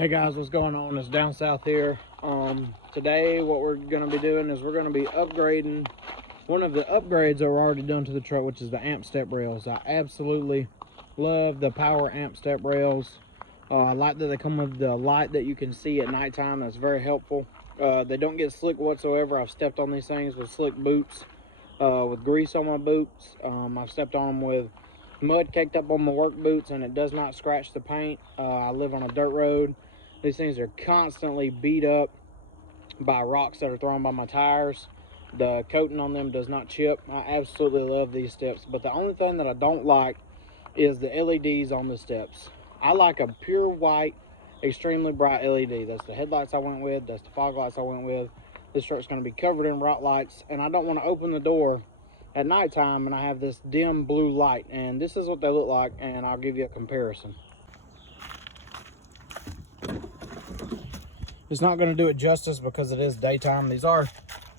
Hey guys, what's going on? It's Down South here. Today what we're going to be doing is we're going to be upgrading one of the upgrades that were already done to the truck, which is the amp step rails. I absolutely love the power amp step rails. I like that they come with the light that you can see at nighttime. That's very helpful. They don't get slick whatsoever. I've stepped on these things with slick boots, with grease on my boots. I've stepped on them with mud caked up on my work boots, and it does not scratch the paint. I live on a dirt road. These things are constantly beat up by rocks that are thrown by my tires. The coating on them does not chip. I absolutely love these steps, but the only thing that I don't like is the LEDs on the steps. I like a pure white, extremely bright LED. That's the headlights I went with. That's the fog lights I went with. This truck's going to be covered in rock lights, and I don't want to open the door at nighttime and I have this dim blue light. And this is what they look like, and I'll give you a comparison. It's not going to do it justice because it is daytime. These are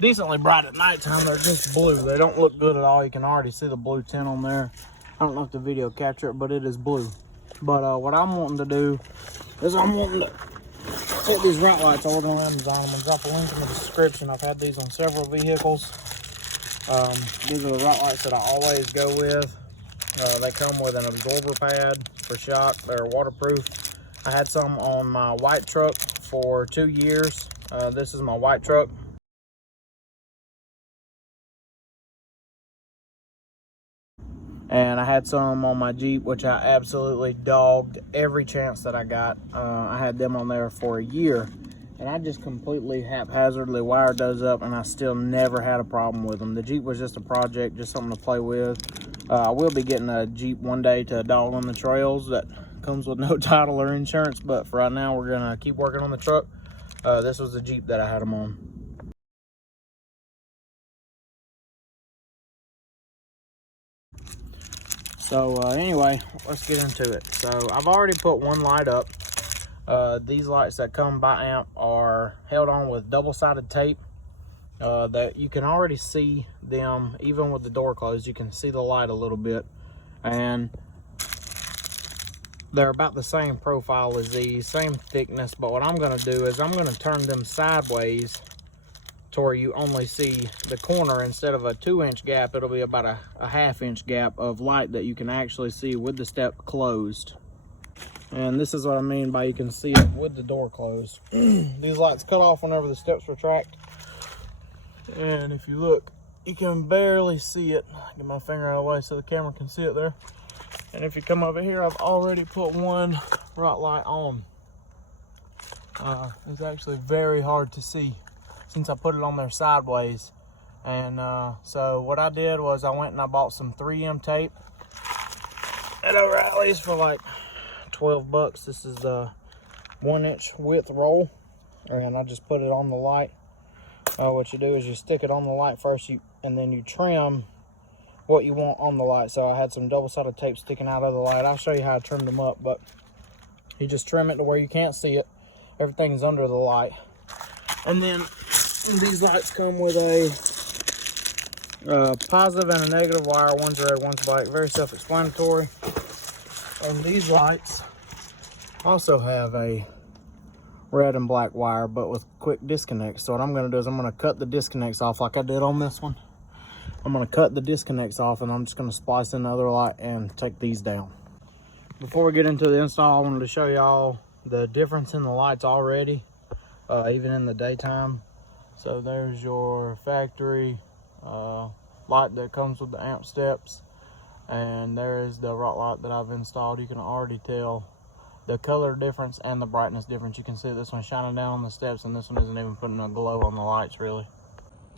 decently bright at nighttime. They're just blue. They don't look good at all. You can already see the blue tint on there. I don't know if the video captured it, but it is blue. But what I'm wanting to do is I'm wanting to put these route lights, order lenses on them, and drop a link in the description. I've had these on several vehicles. These are the route lights that I always go with. They come with an absorber pad for shock. They're waterproof. I had some on my white truck for 2 years. This is my white truck. And I had some on my Jeep, which I absolutely dogged every chance that I got. I had them on there for a year, and I just completely haphazardly wired those up, and I still never had a problem with them. The Jeep was just a project, just something to play with. I will be getting a Jeep one day to dog on the trails that comes with no title or insurance, but for right now we're gonna keep working on the truck. This was the Jeep that I had them on. So anyway, let's get into it. So I've already put one light up. These lights that come by amp are held on with double-sided tape. That you can already see them even with the door closed. You can see the light a little bit, and they're about the same profile as these, same thickness. But what I'm going to do is I'm going to turn them sideways to where you only see the corner. Instead of a 2-inch gap, it'll be about a 1/2-inch gap of light that you can actually see with the step closed. And this is what I mean by you can see it with the door closed. These lights cut off whenever the steps retract, and if you look, you can barely see it. Get my finger out of the way so the camera can see it there. And if you come over here, I've already put one rock light on. It's actually very hard to see since I put it on there sideways. And so what I did was I went and I bought some 3M tape at O'Reilly's for like 12 bucks. This is the 1-inch width roll, and I just put it on the light. What you do is you stick it on the light first, and then you trim what you want on the light. So I had some double-sided tape sticking out of the light. I'll show you how I trimmed them up, but you just trim it to where you can't see it. Everything's under the light. And then these lights come with a positive and a negative wire. One's red, one's black. Very self-explanatory. And these lights also have a red and black wire, but with quick disconnects. So what I'm going to do is I'm going to cut the disconnects off like I did on this one. I'm going to cut the disconnects off, and I'm just going to splice in the other light and take these down. Before we get into the install, I wanted to show y'all the difference in the lights already, even in the daytime. So there's your factory light that comes with the amp steps, and there is the rock light that I've installed. You can already tell the color difference and the brightness difference. You can see this one's shining down on the steps, and this one isn't even putting a glow on the lights really.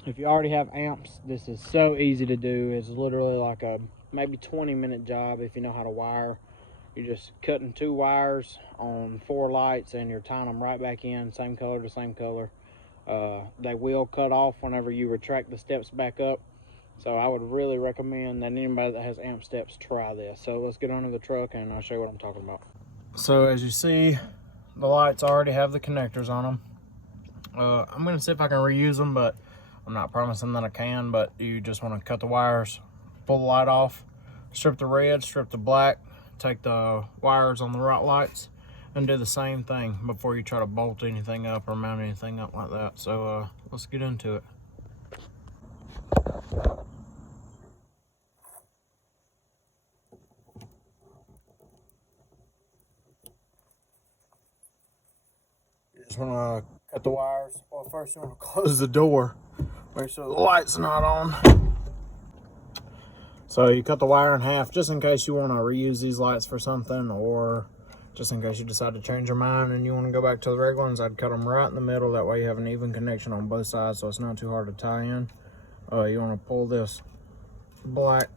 If you already have amps, this is so easy to do. It's literally like a maybe 20-minute job if you know how to wire. You're just cutting 2 wires on 4 lights, and you're tying them right back in, same color to same color. They will cut off whenever you retract the steps back up. So I would really recommend that anybody that has amp steps try this. So let's get under the truck and I'll show you what I'm talking about. So as you see, the lights already have the connectors on them. I'm going to see if I can reuse them, but I'm not promising that I can. But you just want to cut the wires, pull the light off, strip the red, strip the black, take the wires on the rock lights, and do the same thing before you try to bolt anything up or mount anything up like that. So let's get into it. You just want to cut the wires. Well, first you want to close the door. Make sure the light's not on. So you cut the wire in half just in case you want to reuse these lights for something, or just in case you decide to change your mind and you want to go back to the regular ones. I'd cut them right in the middle. That way you have an even connection on both sides, so it's not too hard to tie in. You want to pull this black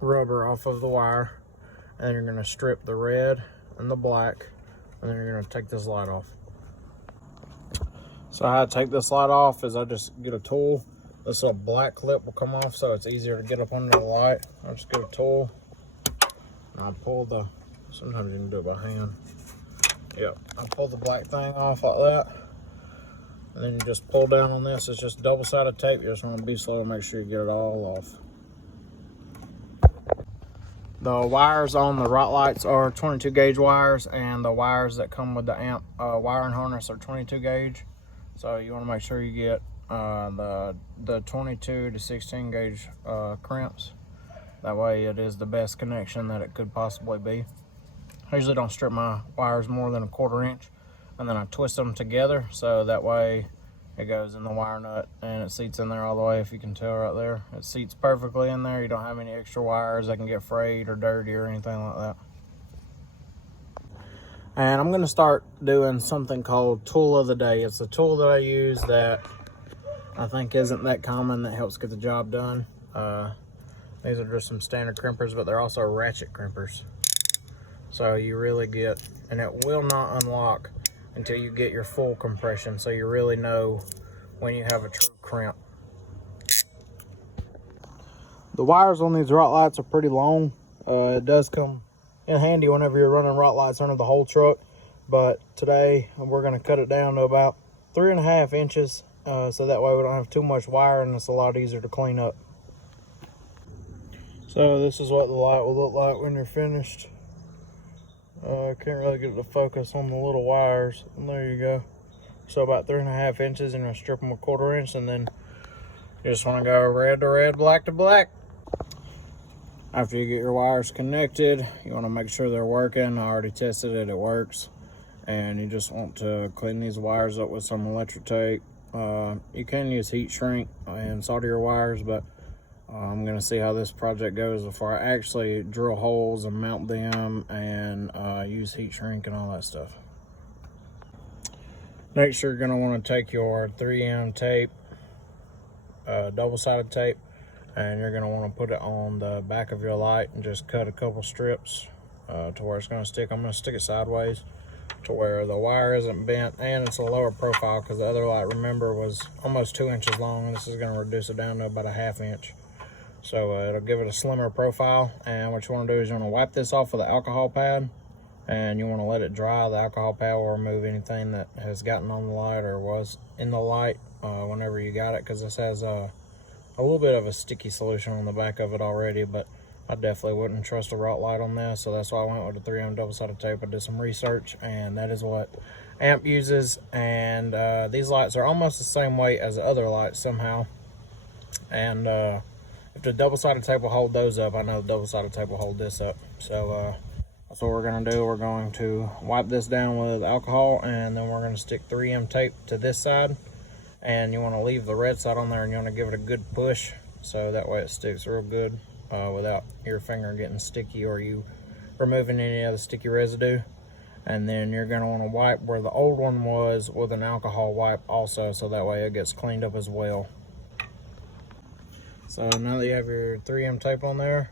rubber off of the wire, and then you're going to strip the red and the black, and then you're going to take this light off. So how I take this light off is I just get a tool. This little black clip will come off, so it's easier to get up under the light. I'll just get a tool, and I'll pull the, sometimes you can do it by hand. Yep, I'll pull the black thing off like that, and then you just pull down on this. It's just double-sided tape. You just want to be slow to make sure you get it all off. The wires on the Rott lights are 22 gauge wires, and the wires that come with the amp wiring harness are 22 gauge. So you want to make sure you get the 22 to 16 gauge crimps. That way it is the best connection that it could possibly be. I usually don't strip my wires more than 1/4 inch, and then I twist them together so that way it goes in the wire nut and it seats in there all the way. If you can tell right there, it seats perfectly in there. You don't have any extra wires that can get frayed or dirty or anything like that. And I'm going to start doing something called tool of the day. It's a tool that I use that I think isn't that common, that helps get the job done. These are just some standard crimpers, but they're also ratchet crimpers. So you really get, and it will not unlock until you get your full compression, so you really know when you have a true crimp. The wires on these Rott lights are pretty long. It does come in handy whenever you're running Rott lights under the whole truck, but today we're going to cut it down to about 3.5 inches, so that way we don't have too much wire and it's a lot easier to clean up. So this is what the light will look like when you're finished. Can't really get it to focus on the little wires, and there you go. So about 3.5 inches, and you'll strip them 1/4 inch, and then you just want to go red to red, black to black. After you get your wires connected, you want to make sure they're working. I already tested it, it works. And you just want to clean these wires up with some electric tape. You can use heat shrink and solder your wires, but I'm going to see how this project goes before I actually drill holes and mount them and use heat shrink and all that stuff. Next, you're going to want to take your 3M tape, double-sided tape, and you're going to want to put it on the back of your light and just cut a couple strips to where it's going to stick. I'm going to stick it sideways to where the wire isn't bent, and it's a lower profile because the other light, remember, was almost 2 inches long. This is going to reduce it down to about 1/2 inch. So it'll give it a slimmer profile. And what you want to do is you want to wipe this off with an alcohol pad, and you want to let it dry. The alcohol pad will remove anything that has gotten on the light or was in the light whenever you got it, because this has a little bit of a sticky solution on the back of it already, but I definitely wouldn't trust a Rott light on this, so that's why I went with the 3M double-sided tape. I did some research, and that is what AMP uses. And these lights are almost the same weight as the other lights somehow, and if the double-sided tape will hold those up, I know the double-sided tape will hold this up. So that's what we're going to do. We're going to wipe this down with alcohol, and then we're going to stick 3M tape to this side. And you want to leave the red side on there, and you want to give it a good push, so that way it sticks real good without your finger getting sticky or you removing any of the sticky residue. And then you're going to want to wipe where the old one was with an alcohol wipe also, so that way it gets cleaned up as well. So now that you have your 3M tape on there,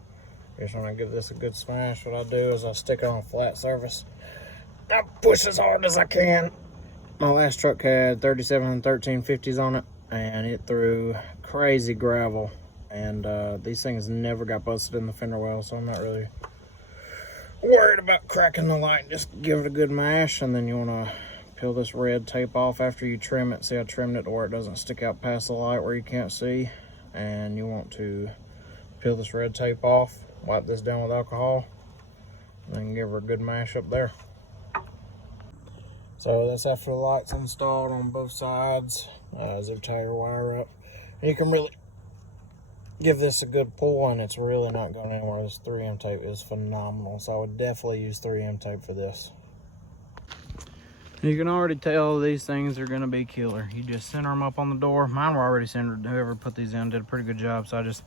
you just want to give this a good smash. What I do is I stick it on a flat surface. I push as hard as I can. My last truck had 37 and 1350s on it, and it threw crazy gravel. And these things never got busted in the fender well, so I'm not really worried about cracking the light. Just give it a good mash, and then you want to peel this red tape off after you trim it. See, I trimmed it to where it doesn't stick out past the light where you can't see. And you want to peel this red tape off, wipe this down with alcohol, and then give her a good mash up there. So that's after the lights installed on both sides. Zip tie your wire up. You can really give this a good pull, and it's really not going anywhere. This 3M tape is phenomenal, so I would definitely use 3M tape for this. You can already tell these things are going to be killer. You just center them up on the door. Mine were already centered. Whoever put these in did a pretty good job, so I just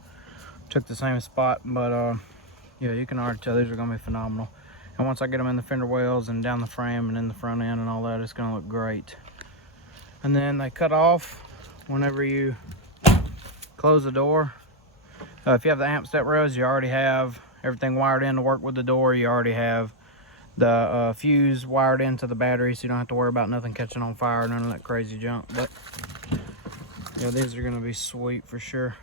took the same spot. But yeah, you can already tell these are going to be phenomenal. And once I get them in the fender wells and down the frame and in the front end and all that, it's going to look great. And then they cut off whenever you close the door. If you have the amp step rails, you already have everything wired in to work with the door. You already have the fuse wired into the battery, so you don't have to worry about nothing catching on fire, none of that crazy junk. But yeah, these are going to be sweet for sure.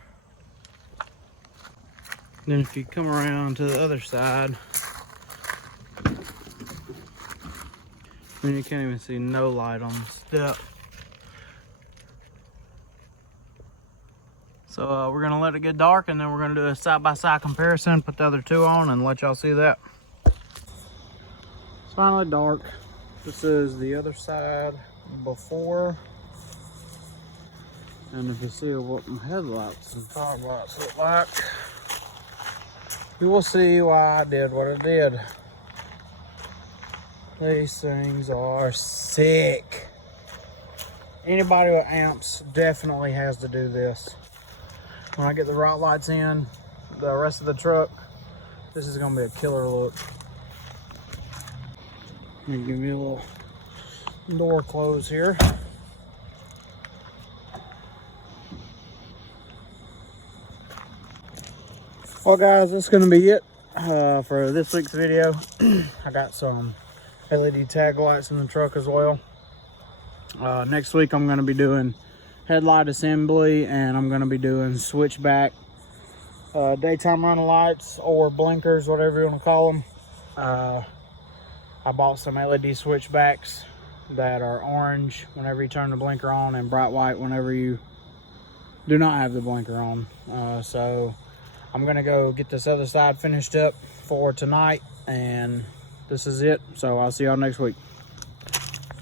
Then if you come around to the other side, then you can't even see no light on the step. So we're gonna let it get dark, and then we're gonna do a side-by-side comparison, put the other two on, and let y'all see that. It's finally dark. This is the other side before. And if you see what my headlights and fog lights look like, you will see why I did what I did. These things are sick. Anybody with amps definitely has to do this. When I get the rock lights in, the rest of the truck, this is gonna be a killer look. Let me give me a little door close here. Well guys, that's gonna be it for this week's video. I got some LED tag lights in the truck as well. Next week I'm gonna be doing headlight assembly, and I'm gonna be doing switchback daytime running lights, or blinkers, whatever you want to call them. I bought some LED switchbacks that are orange whenever you turn the blinker on, and bright white whenever you do not have the blinker on. So I'm gonna go get this other side finished up for tonight, and this is it. So I'll see y'all next week.